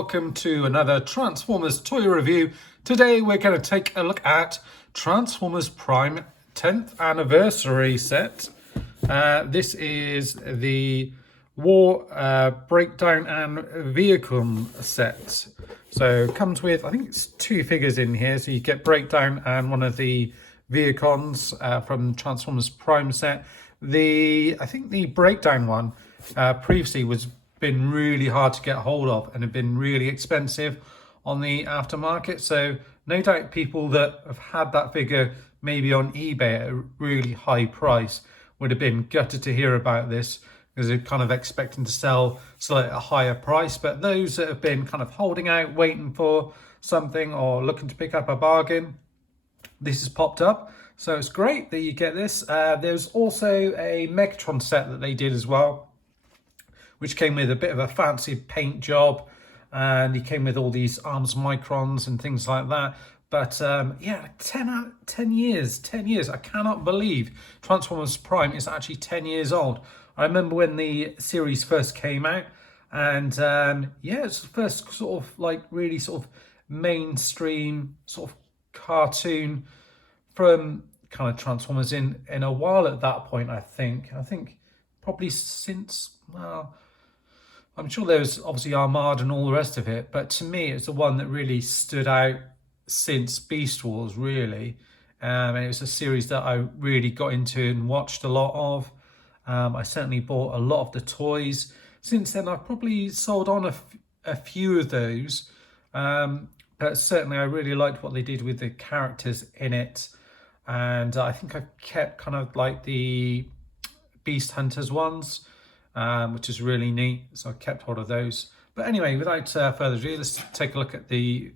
welcome to another Transformers toy review. Today we're going to take a look at Transformers Prime 10th anniversary set. This is the War Breakdown and Vehicon set. So it comes with, I think it's 2 figures in here. So you get Breakdown and one of the Vehicons from Transformers Prime set. I think the Breakdown one previously was been really hard to get hold of and have been really expensive on the aftermarket. So no doubt people that have had that figure maybe on eBay at a really high price would have been gutted to hear about this, because they're kind of expecting to sell at a higher price. But those that have been kind of holding out, waiting for something or looking to pick up a bargain, this has popped up. So it's great that you get this. There's also a Megatron set that they did as well, which came with a bit of a fancy paint job, and he came with all these arms microns and things like that. But yeah, 10 years. I cannot believe Transformers Prime is actually 10 years old. I remember when the series first came out, and yeah, it's the first sort of like really sort of mainstream sort of cartoon from kind of Transformers in a while at that point. I think probably since, well, I'm sure there was obviously Armada and all the rest of it, but to me it's the one that really stood out since Beast Wars, really. And it was a series that I really got into and watched a lot of. I certainly bought a lot of the toys. Since then I've probably sold on a few of those, but certainly I really liked what they did with the characters in it. And I think I kept kind of like the Beast Hunters ones, which is really neat. So I kept hold of those. But anyway, without further ado, let's take a look at the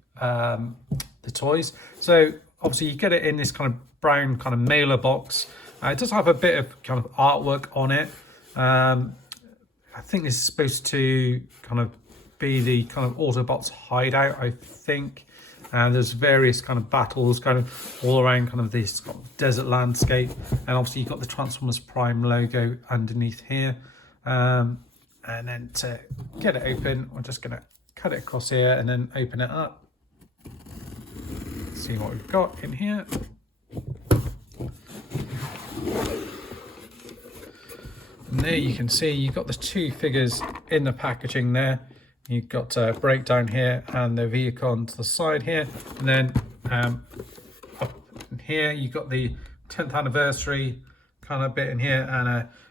toys. So obviously you get it in this kind of brown kind of mailer box. It does have a bit of kind of artwork on it. I think this is supposed to kind of be the kind of Autobots hideout, I think. And there's various kind of battles kind of all around kind of this desert landscape. And obviously you've got the Transformers Prime logo underneath here. And then to get it open, we're just going to cut it across here and then open it up. See what we've got in here. And there you can see you've got the 2 figures in the packaging there. You've got Breakdown here and the Vehicon to the side here. And then up in here you've got the 10th anniversary kind of bit in here, and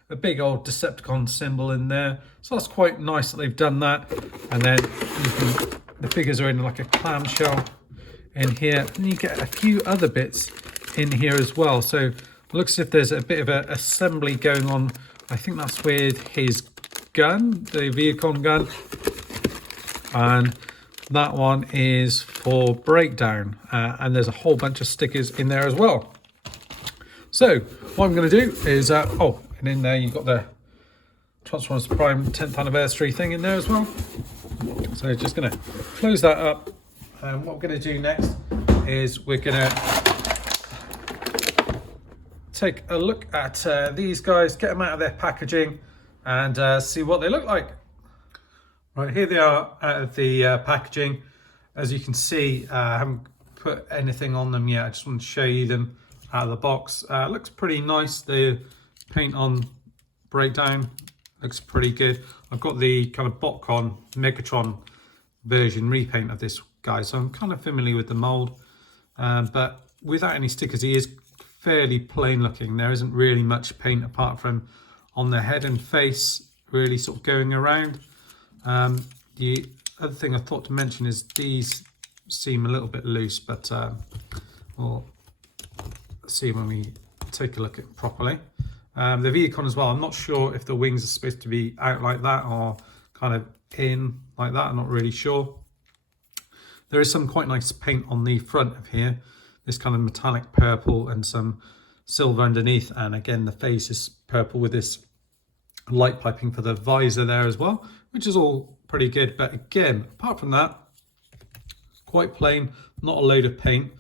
a big old Decepticon symbol in there. So that's quite nice that they've done that. And then the figures are in like a clamshell in here, and you get a few other bits in here as well. So it looks as if there's a bit of an assembly going on. I think that's with his gun, the Vehicon gun, and that one is for Breakdown, and there's a whole bunch of stickers in there as well. So what I'm going to do is and in there you've got the Transformers Prime 10th anniversary thing in there as well. So just going to close that up, and what we're going to do next is we're going to take a look at these guys, get them out of their packaging, and see what they look like. Right, here they are out of the packaging. As you can see, I haven't put anything on them yet. I just want to show you them out of the box. Looks pretty nice. The paint on Breakdown looks pretty good. I've got the kind of Botcon Megatron version repaint of this guy, so I'm kind of familiar with the mold. But without any stickers, he is fairly plain looking. There isn't really much paint apart from on the head and face really sort of going around. The other thing I thought to mention is these seem a little bit loose, but we'll see when we take a look at it properly. The Vehicon as well, I'm not sure if the wings are supposed to be out like that or kind of in like that. I'm not really sure. There is some quite nice paint on the front of here, this kind of metallic purple and some silver underneath, and again the face is purple with this light piping for the visor there as well, which is all pretty good. But again, apart from that, quite plain, not a load of paint.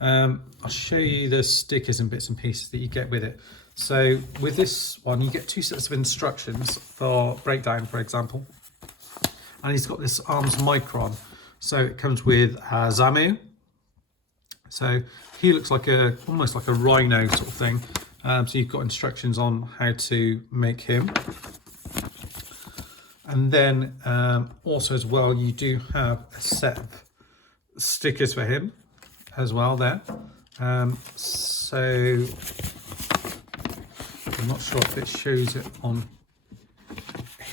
I'll show you the stickers and bits and pieces that you get with it. So with this one, you get 2 sets of instructions for Breakdown, for example. and he's got this arms micron. So it comes with Zamu. So he looks like almost like a rhino sort of thing. So you've got instructions on how to make him. And then also as well, you do have a set of stickers for him as well there. So I'm not sure if it shows it on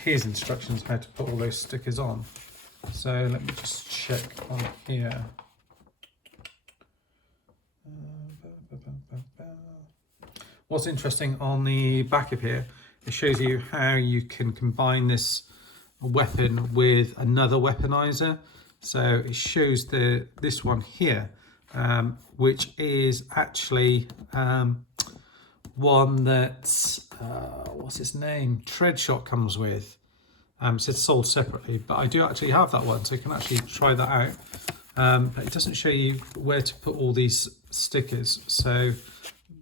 his instructions how to put all those stickers on. So let me just check on here. What's interesting on the back of here, it shows you how you can combine this weapon with another weaponizer. So it shows this one here, which is actually one that what's its name? Treadshot comes with. It's sold separately, but I do actually have that one, so you can actually try that out. But it doesn't show you where to put all these stickers, so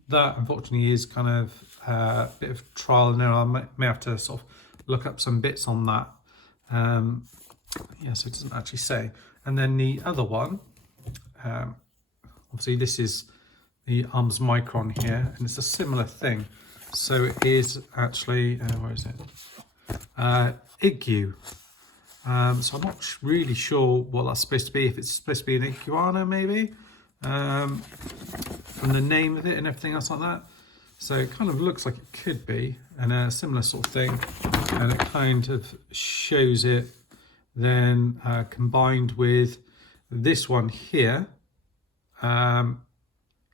that unfortunately is kind of a bit of trial and error. I may have to sort of look up some bits on that. Yeah, so it doesn't actually say. And then the other one, obviously this is the arms micron here, and it's a similar thing. So it is actually, where is it? Igu. So I'm not really sure what that's supposed to be. If it's supposed to be an iguana, maybe, from the name of it and everything else like that. So it kind of looks like it could be, and a similar sort of thing. And it kind of shows it then combined with this one here. I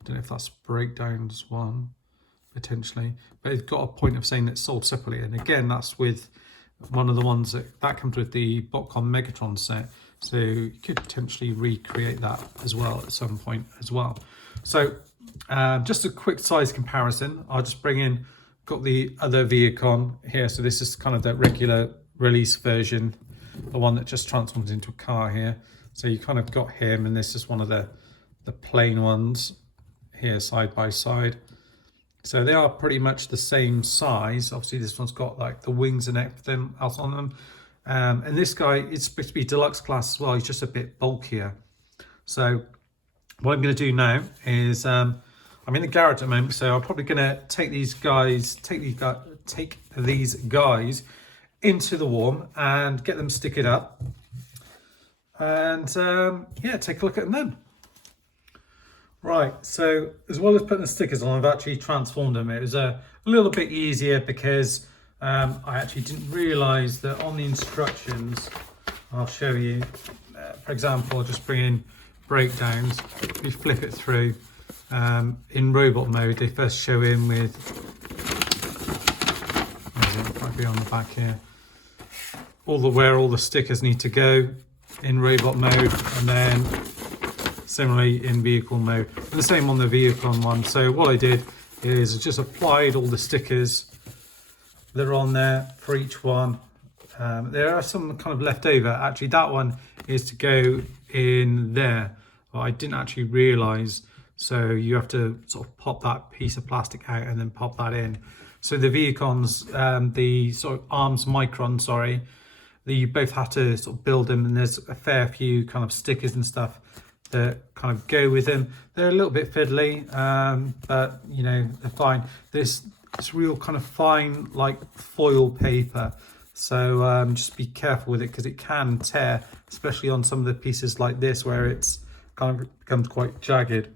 don't know if that's Breakdown's one, potentially, but it's got a point of saying that it's sold separately. And again, that's with one of the ones that comes with the Botcon Megatron set. So you could potentially recreate that as well at some point as well. So just a quick size comparison. I'll just bring in, got the other Vehicon here. So this is kind of the regular release version, the one that just transforms into a car here. So you kind of got him, and this is one of the plain ones here side by side. So they are pretty much the same size. Obviously this one's got like the wings and everything else on them. And this guy is supposed to be deluxe class as well. He's just a bit bulkier. So what I'm going to do now is I'm in the garage at the moment, so I'm probably going to take these guys into the warm and get them stickered up, and yeah, take a look at them then. Right, so as well as putting the stickers on, I've actually transformed them. It was a little bit easier because I actually didn't realise that on the instructions, I'll show you, for example, I'll just bring in Breakdowns. We flip it through. In robot mode, they first show in with, it might be on the back here, where all the stickers need to go in robot mode, and then similarly in vehicle mode, and the same on the Vehicon one. So what I did is I just applied all the stickers that are on there for each one. There are some kind of left over. Actually, that one is to go in there. Well, I didn't actually realise, so you have to sort of pop that piece of plastic out and then pop that in. So the Vehicon's, the sort of arms micron, sorry, you both have to sort of build them, and there's a fair few kind of stickers and stuff that kind of go with them. They're a little bit fiddly, but you know, they're fine. It's real kind of fine, like foil paper. So just be careful with it, because it can tear, especially on some of the pieces like this where it's kind of becomes quite jagged.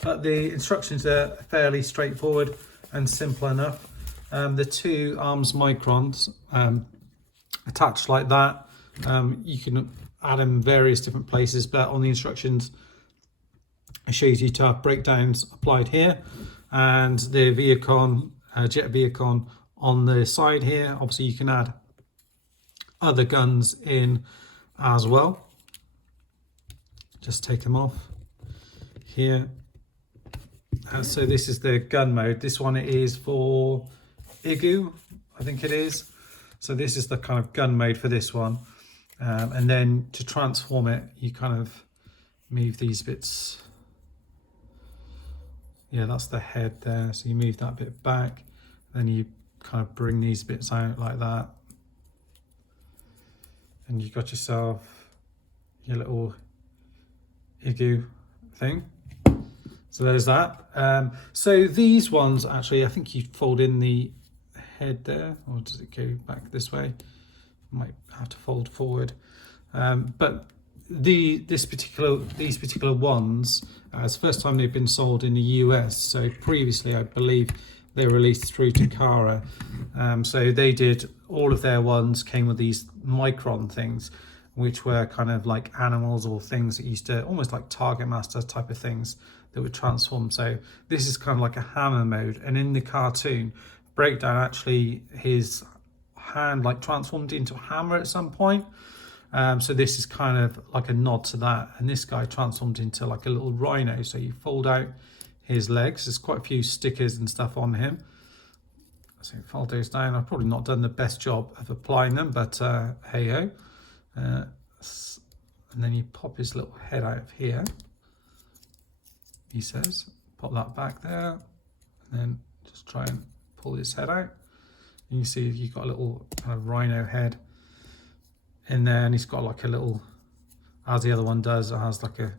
But the instructions are fairly straightforward and simple enough. The two arms microns attached like that. You can add them in various different places, but on the instructions it shows you to have Breakdowns applied here, and the Vehicon, Jet Vehicon on the side here. Obviously you can add other guns in as well. Just take them off here. So this is the gun mode. This one is for Igu, I think it is. So this is the kind of gun mode for this one. And then to transform it, you kind of move these bits. Yeah, that's the head there. So you move that bit back, then you kind of bring these bits out like that. and you got yourself your little igloo thing. So there's that. So these ones, actually, I think you fold in the head there, or does it go back this way? Might have to fold forward. But these particular ones, it's the first time they've been sold in the US. So previously, I believe they were released through Takara. So they did, all of their ones came with these micron things, which were kind of like animals or things that used to, almost like Target Master type of things that would transform. So this is kind of like a hammer mode. And in the cartoon, Breakdown actually, his hand like transformed into a hammer at some point. So this is kind of like a nod to that. And this guy transformed into like a little rhino. So you fold out his legs. There's quite a few stickers and stuff on him. So fold those down. I've probably not done the best job of applying them, but hey ho. And then you pop his little head out of here. He says, pop that back there, and then just try and pull his head out. And you see you've got a little kind of rhino head in there, and he's got like a little, as the other one does, it has like a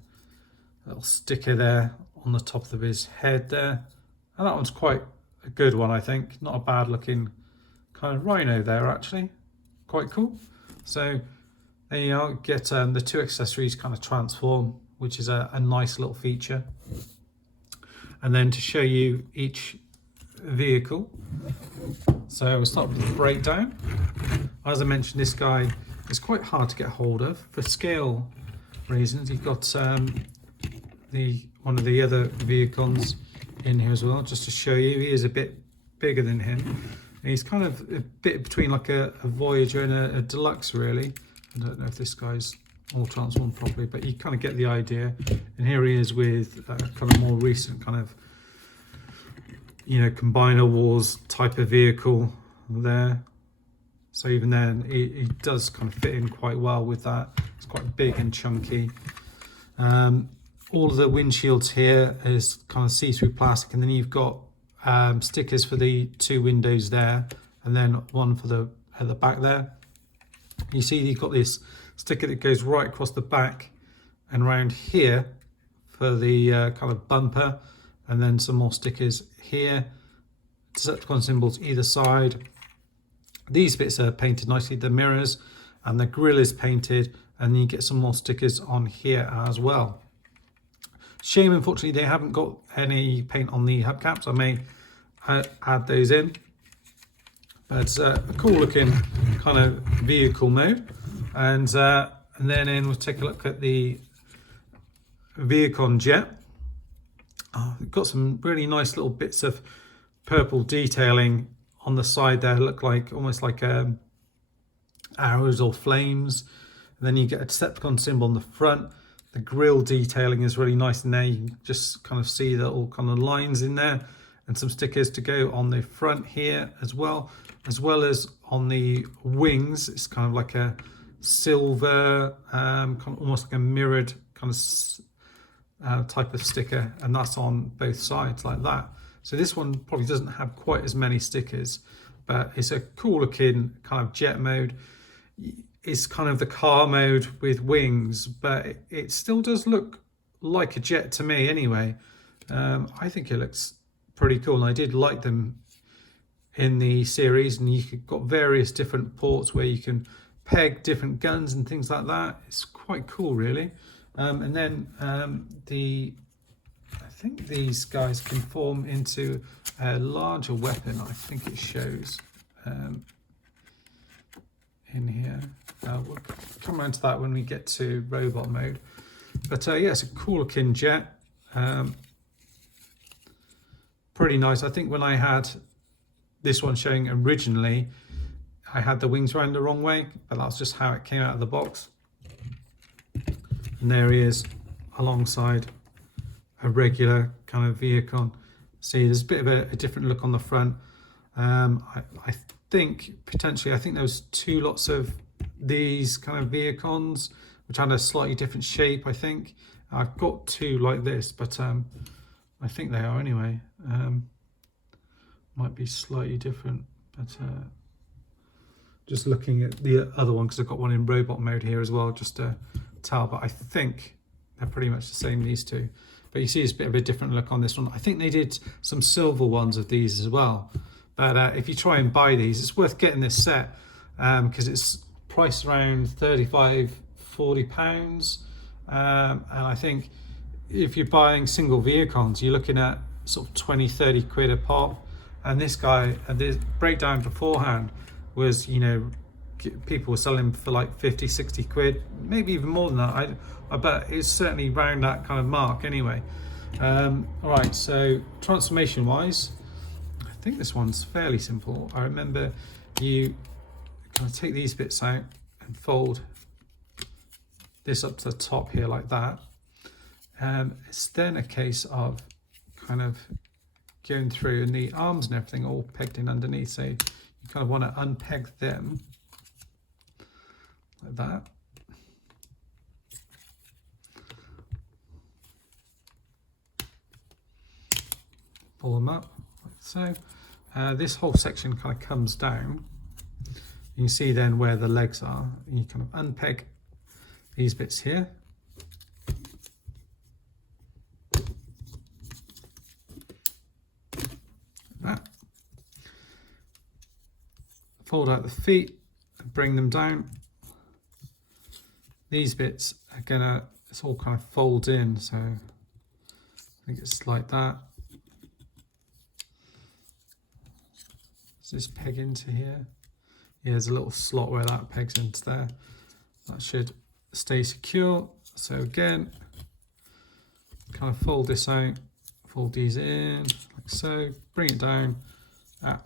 little sticker there on the top of his head there. And that one's quite a good one, I think. Not a bad looking kind of rhino there, actually. Quite cool. So there you are, get the two accessories kind of transform, which is a nice little feature. And then to show you each vehicle, so we'll start with the Breakdown. As I mentioned, this guy is quite hard to get hold of for scale reasons. You've got one of the other Vehicons in here as well, just to show you. He is a bit bigger than him. And he's kind of a bit between like a Voyager and a Deluxe, really. I don't know if this guy's all transformed properly, but you kind of get the idea. And here he is with kind of more recent kind of, you know, Combiner Wars type of vehicle there. So even then, he does kind of fit in quite well with that. It's quite big and chunky. All of the windshields here is kind of see-through plastic, and then you've got stickers for the two windows there, and then one for the at the back there. You see you've got this sticker that goes right across the back and around here for the kind of bumper, and then some more stickers here. Decepticon symbols either side. These bits are painted nicely, the mirrors, and the grille is painted, and then you get some more stickers on here as well. Shame, unfortunately, they haven't got any paint on the hubcaps. I may add those in. But it's a cool looking kind of vehicle mode. And then we'll take a look at the Vehicon jet. We've got some really nice little bits of purple detailing on the side there. Look like almost like arrows or flames. And then you get a Decepticon symbol on the front. The grille detailing is really nice in there. You can just kind of see the all kind of lines in there, and some stickers to go on the front here as well as on the wings. It's kind of like a silver, kind of almost like a mirrored kind of type of sticker, and that's on both sides like that. So this one probably doesn't have quite as many stickers, but it's a cool looking kind of jet mode. It's kind of the car mode with wings, but it still does look like a jet to me anyway. I think it looks pretty cool, and I did like them in the series, and you've got various different ports where you can peg different guns and things like that. It's quite cool, really. And then I think these guys can form into a larger weapon. I think it shows in here. We'll come around to that when we get to robot mode. But yeah, it's a cool looking jet. Pretty nice. I think when I had this one showing originally, I had the wings around the wrong way, but that's just how it came out of the box. And there he is alongside a regular kind of Vehicon. See, there's a bit of a different look on the front. I think potentially, I think there was two lots of these kind of Vehicons, which had a slightly different shape. I think I've got two like this, but I think they are anyway. Might be slightly different, but just looking at the other one because I've got one in robot mode here as well, just to tell, but I think they're pretty much the same, these two. But you see it's a bit of a different look on this one. I think they did some silver ones of these as well. But if you try and buy these, it's worth getting this set because it's priced around £35–40. And I think if you're buying single Vehicons, you're looking at sort of 20–30 quid a pop. And this guy, this breakdown beforehand was, you know, people were selling for like 50–60 quid, maybe even more than that. I bet it's certainly around that kind of mark anyway. All right, so transformation wise, I think this one's fairly simple. I remember you kind of take these bits out and fold this up to the top here like that. It's then a case of kind of going through, and the arms and everything all pegged in underneath, so you kind of want to unpeg them like that. Pull them up like so. This whole section kind of comes down. You can see then where the legs are. You kind of unpeg these bits here. Like that. Fold out the feet and bring them down. These bits are gonna, it's all kind of folds in, so I think it's like that. Does this peg into here? Yeah, there's a little slot where that pegs into there. That should stay secure. So again, kind of fold this out, fold these in like so, bring it down. The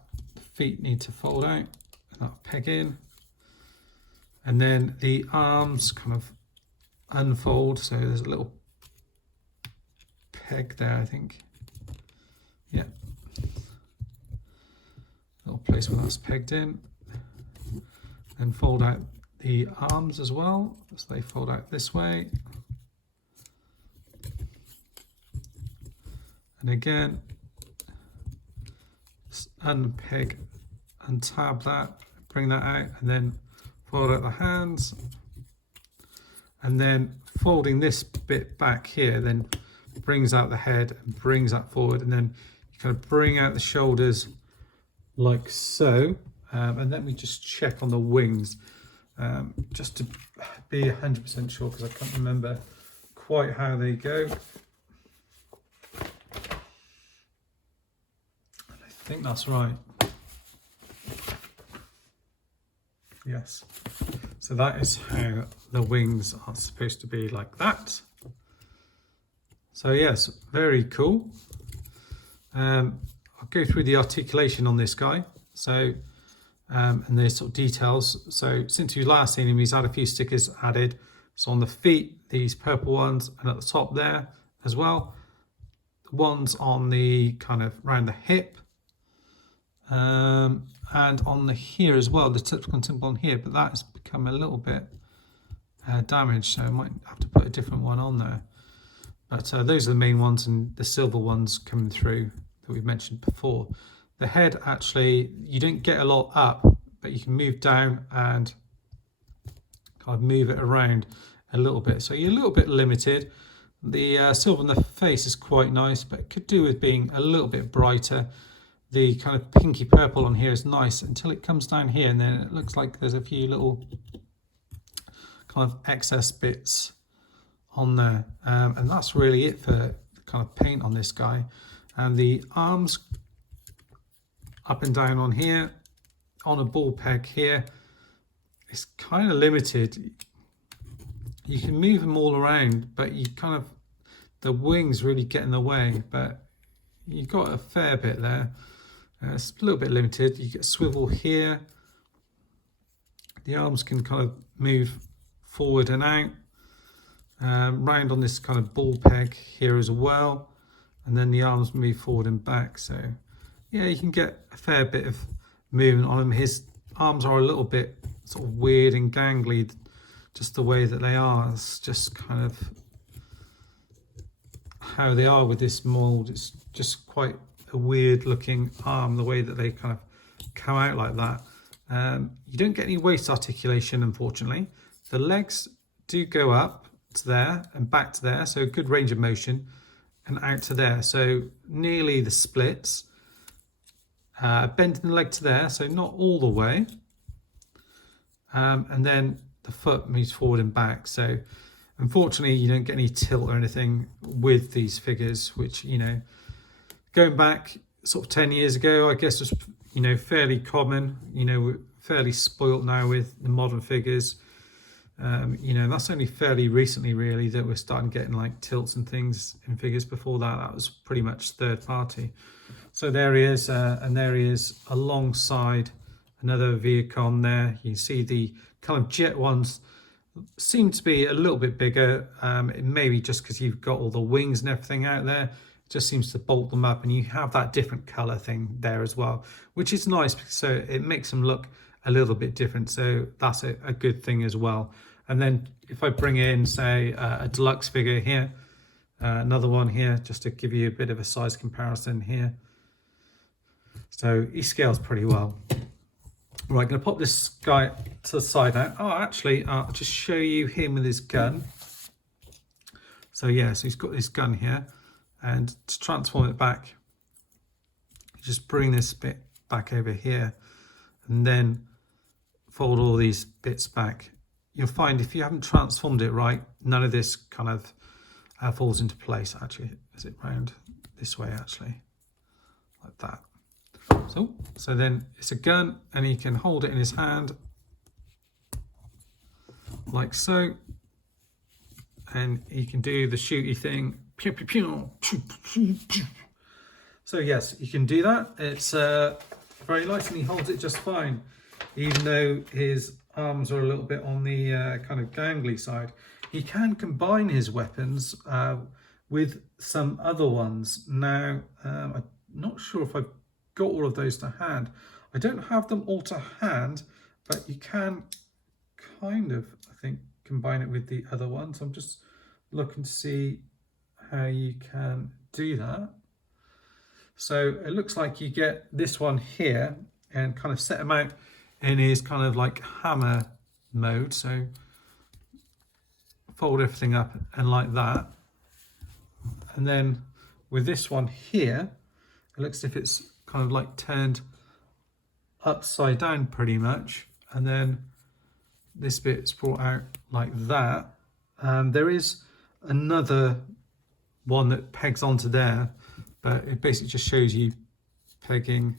feet need to fold out, and that'll peg in. And then the arms kind of unfold, so there's a little peg there, I think. Yeah. Little place where that's pegged in. And fold out the arms as well, so they fold out this way. And again, just unpeg, untab that, bring that out, and then fold out the hands. And then folding this bit back here then brings out the head and brings that forward, and then you kind of bring out the shoulders like so. And let me just check on the wings, just to be 100% sure, because I can't remember quite how they go. I think that's right. Yes. So that is how the wings are supposed to be, like that. So yes, very cool. I'll go through the articulation on this guy. So and the sort of details. So since you last seen him, he's had a few stickers added. So on the feet, these purple ones, and at the top there as well, the ones on the kind of around the hip, and on the here as well, the typical symbol on here, but that has become a little bit damaged, so I might have to put a different one on there. But those are the main ones, and the silver ones coming through that we've mentioned before. The head, actually, you don't get a lot up, but you can move down and kind of move it around a little bit. So you're a little bit limited. The silver on the face is quite nice, but it could do with being a little bit brighter. The kind of pinky purple on here is nice until it comes down here, and then it looks like there's a few little kind of excess bits on there. And that's really it for the kind of paint on this guy. And the arms up and down on here, on a ball peg here, it's kind of limited. You can move them all around, but you kind of, the wings really get in the way, but you've got a fair bit there. It's a little bit limited. You get swivel here. The arms can kind of move forward and out, round on this kind of ball peg here as well, and then the arms move forward and back. So yeah, you can get a fair bit of movement on him. His arms are a little bit sort of weird and gangly, just the way that they are. It's just kind of how they are with this mold. It's just quite a weird looking arm, the way that they kind of come out like that. You don't get any waist articulation, unfortunately. The legs do go up to there and back to there, so good range of motion, and out to there, so nearly the splits. Bending the leg to there, so not all the way. And then the foot moves forward and back, so unfortunately you don't get any tilt or anything with these figures, which, you know, going back sort of 10 years ago, I guess was, you know, fairly common. You know, we're fairly spoilt now with the modern figures. You know, that's only fairly recently really that we're starting getting like tilts and things in figures. Before that, that was pretty much third party. So there he is, and there he is alongside another Vehicon there. You can see the kind of jet ones seem to be a little bit bigger. It may be just because you've got all the wings and everything out there. It just seems to bolt them up, and you have that different color thing there as well, which is nice, so it makes them look a little bit different. So that's a good thing as well. And then if I bring in, say, a deluxe figure here, another one here, just to give you a bit of a size comparison here. So he scales pretty well. Right, going to pop this guy to the side now. Oh, actually, I'll just show you him with his gun. So yeah, so he's got this gun here, and to transform it back, you just bring this bit back over here, and then fold all these bits back. You'll find if you haven't transformed it right, none of this kind of falls into place. Actually, is it round this way, actually, like that. So then it's a gun, and he can hold it in his hand like so, and he can do the shooty thing. Pew, pew, pew, pew, pew, pew. So yes, you can do that. It's very nice, and he holds it just fine, even though his arms are a little bit on the kind of gangly side. He can combine his weapons with some other ones. Now, I'm not sure if I've got all of those to hand. I don't have them all to hand, but you can kind of, I think, combine it with the other ones. I'm just looking to see how you can do that. So it looks like you get this one here and kind of set him out in his kind of like hammer mode. So fold everything up and like that. And then with this one here, it looks as if it's kind of like turned upside down pretty much. And then this bit's brought out like that. There is another one that pegs onto there, but it basically just shows you pegging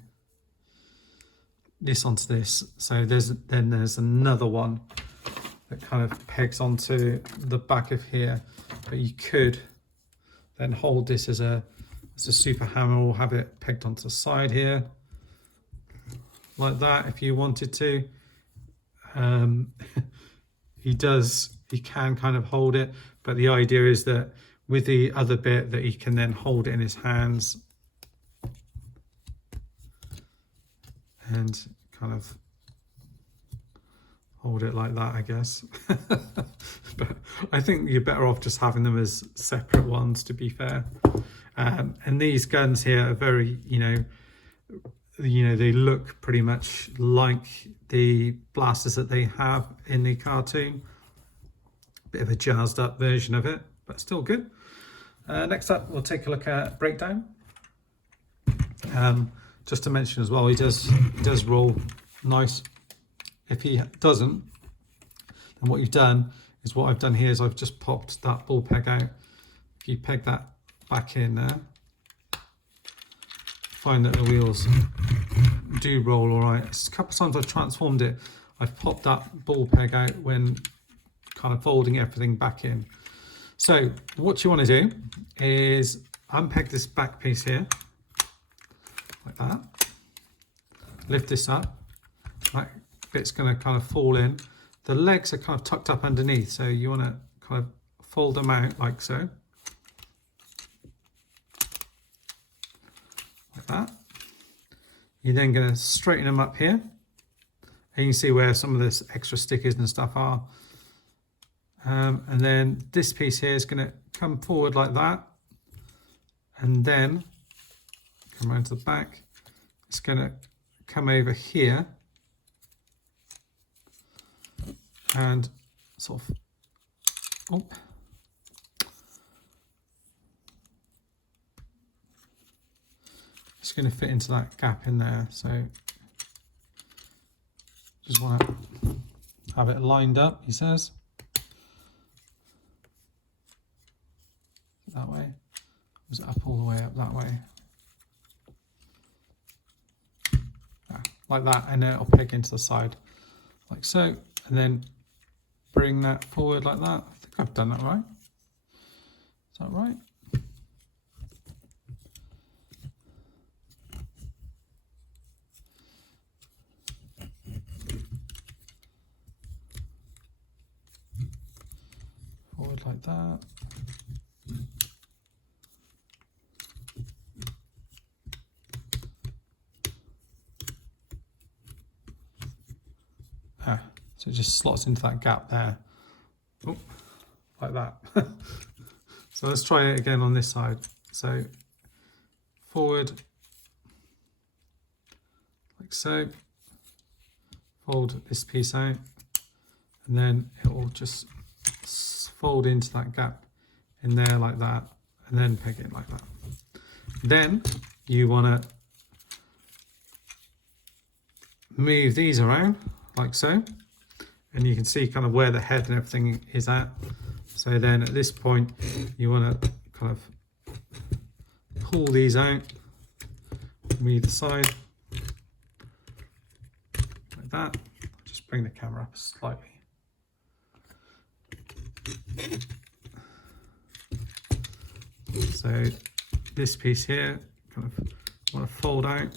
this onto this. So there's another one that kind of pegs onto the back of here, but you could then hold this as a super hammer, or have it pegged onto the side here like that if you wanted to. He can kind of hold it, but the idea is that with the other bit that he can then hold it in his hands and kind of hold it like that, I guess. But I think you're better off just having them as separate ones, to be fair. And these guns here are very, you know, they look pretty much like the blasters that they have in the cartoon. Bit of a jazzed up version of it, but still good. Next up, we'll take a look at Breakdown. Just to mention as well, he does roll nice. If he doesn't, then what you've done is, what I've done here is I've just popped that ball peg out. If you peg that back in there, find that the wheels do roll all right. A couple of times I've transformed it, I've popped that ball peg out when kind of folding everything back in. So what you want to do is unpeg this back piece here like that, lift this up, that bit's going to kind of fall in. The legs are kind of tucked up underneath, so you want to kind of fold them out like so, like that. You're then going to straighten them up here, and you can see where some of this extra stickers and stuff are. And then this piece here is going to come forward like that, and then come around to the back. It's going to come over here and sort of, oh, it's going to fit into that gap in there, so just want to have it lined up, he says. That way. Was it up all the way up that way? Yeah, like that, and then it'll peg into the side, like so, and then bring that forward like that. I think I've done that right. Is that right? Forward like that. So it just slots into that gap there. Oh, like that. So let's try it again on this side. So forward, like so. Fold this piece out, and then it will just fold into that gap in there like that, and then peg it like that. Then you want to move these around like so, and you can see kind of where the head and everything is at. So then at this point you want to kind of pull these out from either side like that. Just bring the camera up slightly. So this piece here kind of want to fold out,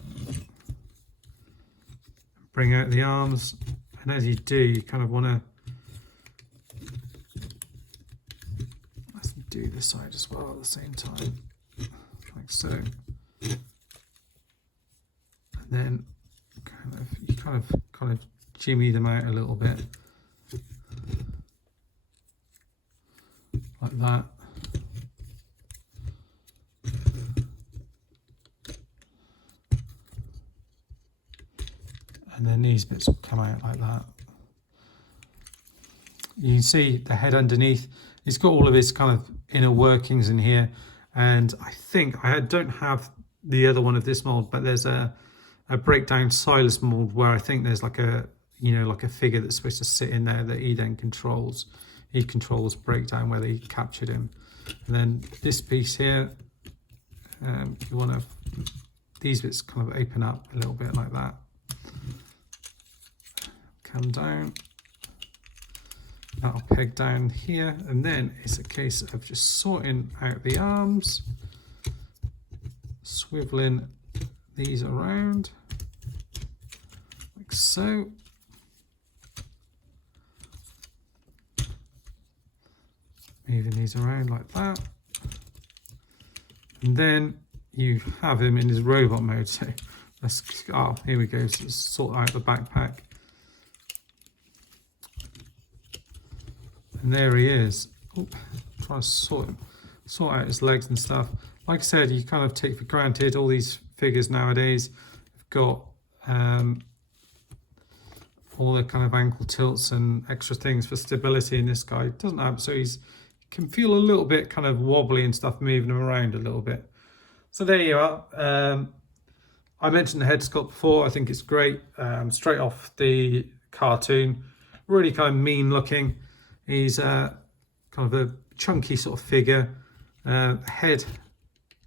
bring out the arms, and as you do, you kind of want to, let's do this side as well at the same time, like so. And then you kind of jimmy them out a little bit, like that. And then these bits will come out like that. You can see the head underneath. It's got all of its kind of inner workings in here. And I think, I don't have the other one of this mold, but there's a breakdown Silas mold where I think there's like a, like a figure that's supposed to sit in there that he then controls. He controls breakdown where they captured him. And then this piece here, you want to, these bits kind of open up a little bit like that. Come down, that'll peg down here, and then it's a case of just sorting out the arms, swiveling these around like so, moving these around like that, and then you have him in his robot mode. So let's, here we go, so let's sort out the backpack. And there he is. Oop, trying to sort out his legs and stuff. Like I said, you kind of take for granted all these figures nowadays have got all the kind of ankle tilts and extra things for stability, and this guy doesn't have, so he can feel a little bit kind of wobbly and stuff, moving him around a little bit. So there you are. I mentioned the head sculpt before. I think it's great. Straight off the cartoon, really kind of mean looking. He's kind of a chunky sort of figure. Head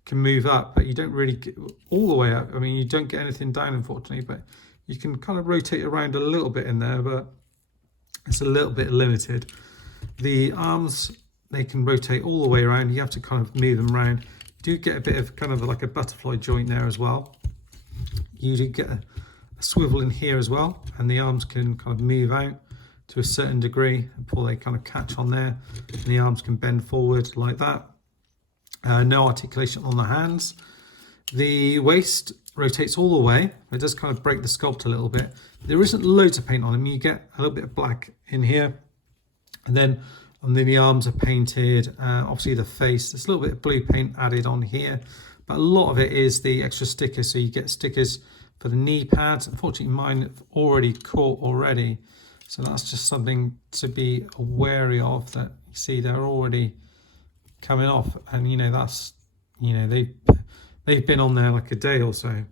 can move up, but you don't really get all the way up. I mean, you don't get anything down, unfortunately, but you can kind of rotate around a little bit in there, but it's a little bit limited. The arms, they can rotate all the way around. You have to kind of move them around. You do get a bit of kind of like a butterfly joint there as well. You do get a swivel in here as well, and the arms can kind of move out to a certain degree before they kind of catch on there, and the arms can bend forward like that. No articulation on the hands. The waist rotates all the way. It does kind of break the sculpt a little bit. There isn't loads of paint on them. You get a little bit of black in here, and then the arms are painted. Obviously the face, there's a little bit of blue paint added on here, but a lot of it is the extra stickers. So you get stickers for the knee pads. Unfortunately mine have already caught already, So that's just something to be wary of, that you see they're already coming off, and you know that's, you know, they've been on there like a day or so.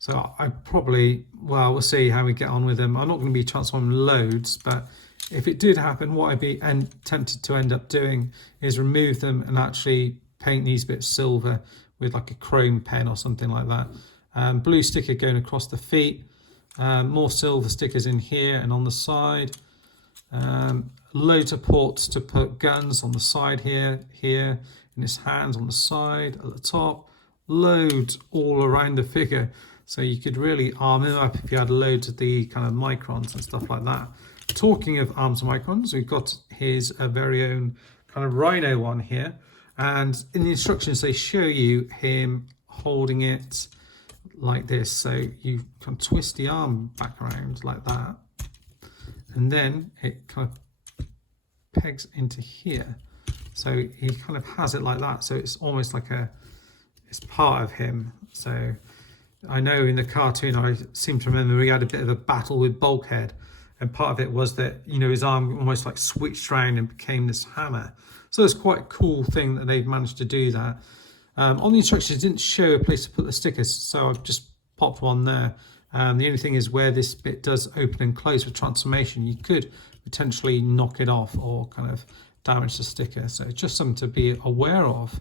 So I probably, well, we'll see how we get on with them. I'm not going to be transforming loads, but if it did happen, what I'd be tempted to end up doing is remove them and actually paint these bits silver with like a chrome pen or something like that. Blue sticker going across the feet, more silver stickers in here and on the side. Loads of ports to put guns on the side here, in his hands on the side, at the top. Loads all around the figure. So you could really arm him up if you had loads of the kind of microns and stuff like that. Talking of arms and microns, we've got his very own kind of rhino one here. And in the instructions, they show you him holding it like this. So you can twist the arm back around like that. And then it kind of pegs into here. So he kind of has it like that. So it's almost like it's part of him. So I know in the cartoon, I seem to remember he had a bit of a battle with Bulkhead, and part of it was that, you know, his arm almost like switched around and became this hammer. So it's quite a cool thing that they've managed to do that. On the instructions, it didn't show a place to put the stickers, so I've just popped one there. The only thing is where this bit does open and close with transformation, you could potentially knock it off or kind of damage the sticker. So it's just something to be aware of.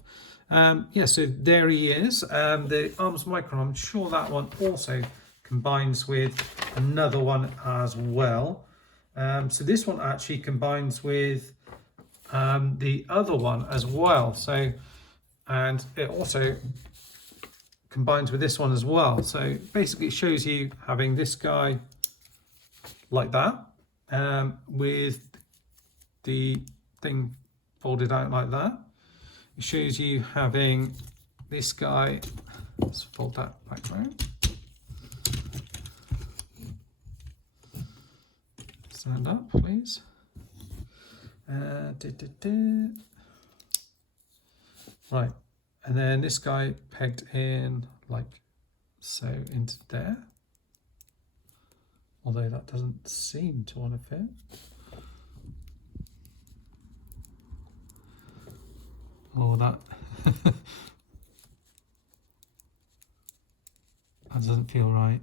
Yeah, so there he is. The arms micron, I'm sure that one also combines with another one as well. So this one actually combines with the other one as well. So, and it also combines with this one as well. So basically it shows you having this guy like that, with the thing folded out like that. It shows you having this guy, let's fold that back around. Stand up, please. Right, and then this guy pegged in like so into there. Although that doesn't seem to want to fit. Oh, that that doesn't feel right.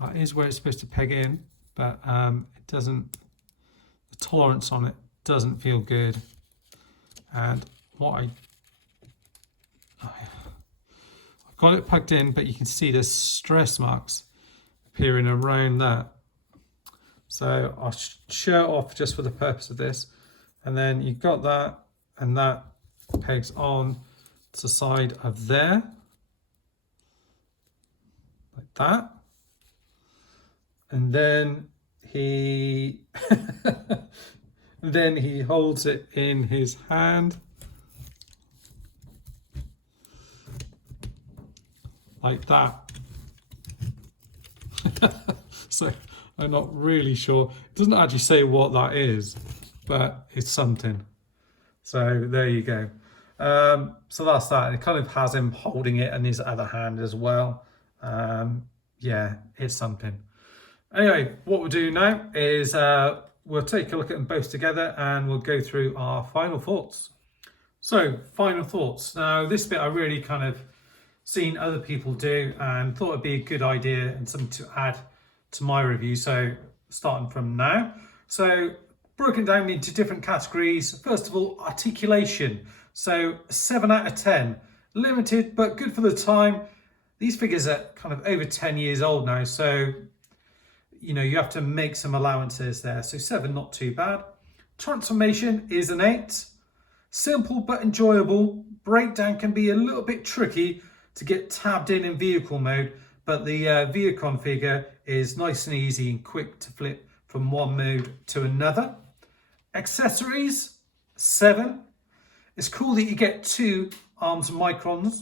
That is where it's supposed to peg in, but it doesn't, the tolerance on it doesn't feel good. And what I've got it plugged in, but you can see there's stress marks appearing around that. So I'll show it off just for the purpose of this. And then you've got that, and that pegs on to the side of there, like that. And then he then he holds it in his hand like that. So I'm not really sure. It doesn't actually say what that is, but it's something. So there you go. So that's that. It kind of has him holding it in his other hand as well. Yeah, it's something. Anyway, what we'll do now is we'll take a look at them both together and we'll go through our final thoughts. So, final thoughts. Now, this bit I really kind of seen other people do and thought it'd be a good idea and something to add to my review. So, starting from now. So, broken down into different categories. First of all, articulation. So, 7 out of 10. Limited, but good for the time. These figures are kind of over 10 years old now, so you know you have to make some allowances there. So 7, not too bad. Transformation is an 8. Simple but enjoyable. Breakdown can be a little bit tricky to get tabbed in vehicle mode, but the Vehicon figure is nice and easy and quick to flip from one mode to another. Accessories, 7. It's cool that you get 2 arms microns,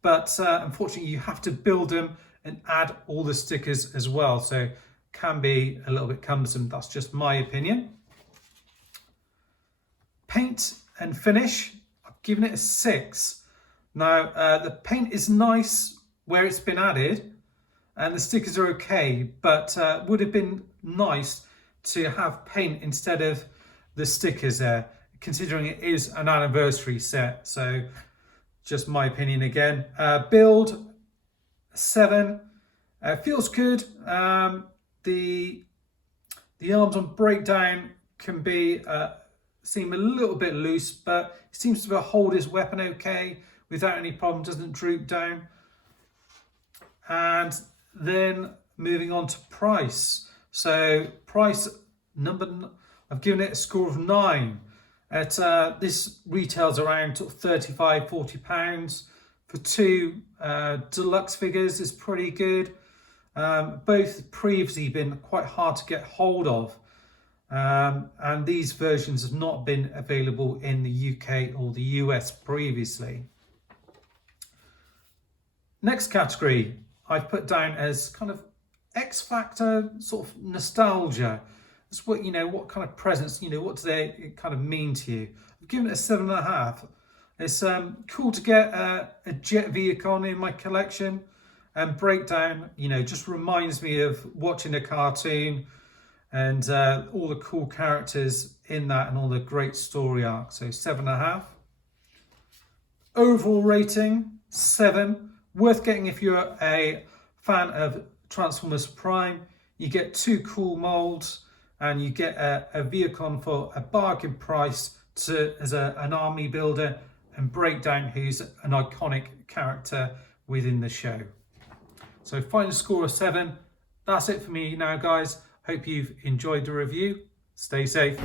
but unfortunately you have to build them and add all the stickers as well, so can be a little bit cumbersome. That's just my opinion. Paint and finish, I've given it a 6. Now, the paint is nice where it's been added, and the stickers are okay, but would have been nice to have paint instead of the stickers there, considering it is an anniversary set. So just my opinion again. Build 7, feels good. The arms on breakdown can be seem a little bit loose, but it seems to hold his weapon okay without any problem, doesn't droop down. And then moving on to price. So price I've given it a score of 9. This retails around £35–40 for 2 deluxe figures. Is pretty good. Both previously been quite hard to get hold of, and these versions have not been available in the UK or the US previously. Next category I've put down as kind of X Factor, sort of nostalgia. It's what, what kind of presents, what do they kind of mean to you? I've given it a 7.5. It's cool to get a jet Vehicon in my collection, and breakdown, just reminds me of watching a cartoon and all the cool characters in that and all the great story arcs. So 7.5. Overall rating 7. Worth getting if you're a fan of Transformers Prime. You get 2 cool molds, and you get a Vehicon for a bargain price as an army builder, and breakdown, who's an iconic character within the show. So final score of 7. That's it for me now, guys. Hope you've enjoyed the review. Stay safe.